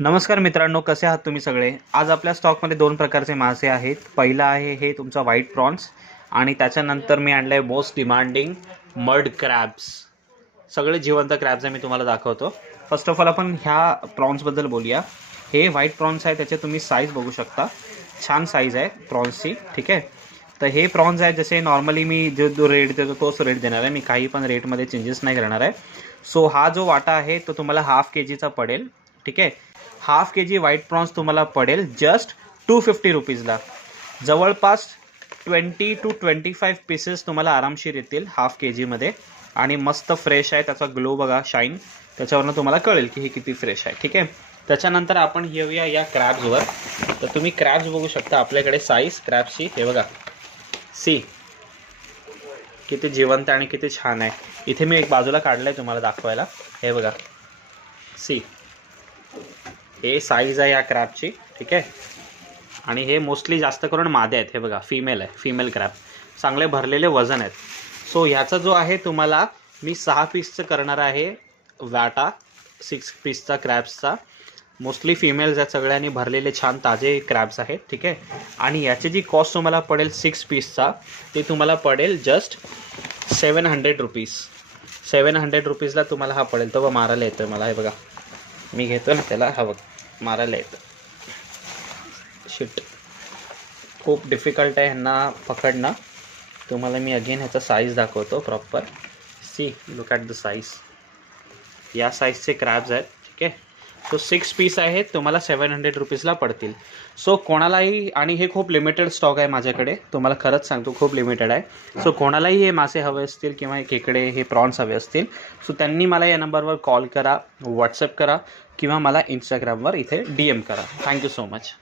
नमस्कार मित्रांनो, कसे आहात तुम्ही सगळे। आज आपल्या स्टॉकमध्ये दोन प्रकारचे मासे आहेत। पहिला आहे हे तुमचा व्हाईट प्रॉन्स आणि त्याच्यानंतर मी आणलं आहे मोस्ट डिमांडिंग मड क्रॅब्स। सगळे जिवंत क्रॅब्स आहे, मी तुम्हाला दाखवतो। फर्स्ट ऑफ ऑल आपण ह्या प्रॉन्सबद्दल बोलूया। हे व्हाईट प्रॉन्स आहे, त्याचे तुम्ही साईज बघू शकता, छान साईज आहे प्रॉन्सची, ठीक आहे। तर हे प्रॉन्स आहे, जसे नॉर्मली मी जो रेट देतो तोच रेट देणार आहे, मी काही पण रेटमध्ये चेंजेस नाही करणार आहे। सो हा जो वाटा आहे तो तुम्हाला हाफ kg पडेल, ठीक आहे। हाफ kg व्हाईट प्रॉन्स तुम्हाला पडेल जस्ट 250 रुपीजला। जवळपास 20 to 25 पीसेस तुम्हाला आरामशीर येतील हाफ kg मध्ये, आणि मस्त फ्रेश आहे, त्याचा ग्लो बघा, शाईन, त्याच्यावरनं तुम्हाला कळेल की हे किती फ्रेश आहे, ठीक आहे। त्याच्यानंतर आपण येऊया या क्रॅब्सवर। तर तुम्ही क्रॅब्स बघू शकता, आपल्याकडे साईज क्रॅब्सची हे बघा, सी किती जिवंत आणि किती छान आहे। इथे मी एक बाजूला काढलंय तुम्हाला दाखवायला, हे बघा, सी हे साईज आहे या क्रॅबची, ठीक आहे। आणि हे मोस्टली जास्त करून मादे आहेत, हे बघा, फिमेल आहे, फिमेल क्रॅब, चांगले भरलेले वजन आहेत। सो ह्याचा जो आहे तुम्हाला मी 6 पीसचं करणार आहे वाटा, 6 पीसचा क्रॅब्सचा। मोस्टली फिमेल्स आहेत, सगळ्यांनी भरलेले छान ताजे क्रॅब्स आहेत, ठीक आहे। आणि याची जी कॉस्ट तुम्हाला पडेल 6 पीसचा, ते तुम्हाला पडेल जस्ट 700 रुपीज। 700 रुपीजला तुम्हाला हा पडेल। तो मारायला येतोय मला, हे बघा, मी घेतो ना त्याला, हा बघ, मारायला येतं। शिट, खूप डिफिकल्ट आहे ह्यांना पकडणं। तुम्हाला मी अगेन ह्याचा साईज दाखवतो proper, see, look at the size. या साईजचे क्रॅब्स आहेत, ठीक आहे। सो 6 पीस आहेत, तुम्हाला 700 रुपीजला पडतील। सो कोणालाही, आणि हे खूप लिमिटेड स्टॉक आहे माझ्याकडे, तुम्हाला खरंच सांगतो खूप लिमिटेड आहे। सो कोणालाही हे मासे हवे असतील किंवा खेकडे, हे प्रॉन्स हवे असतील, सो त्यांनी मला या नंबरवर कॉल करा, व्हॉट्सअप करा, किंवा मला इंस्टाग्रामवर इथे DM करा। Thank you so much.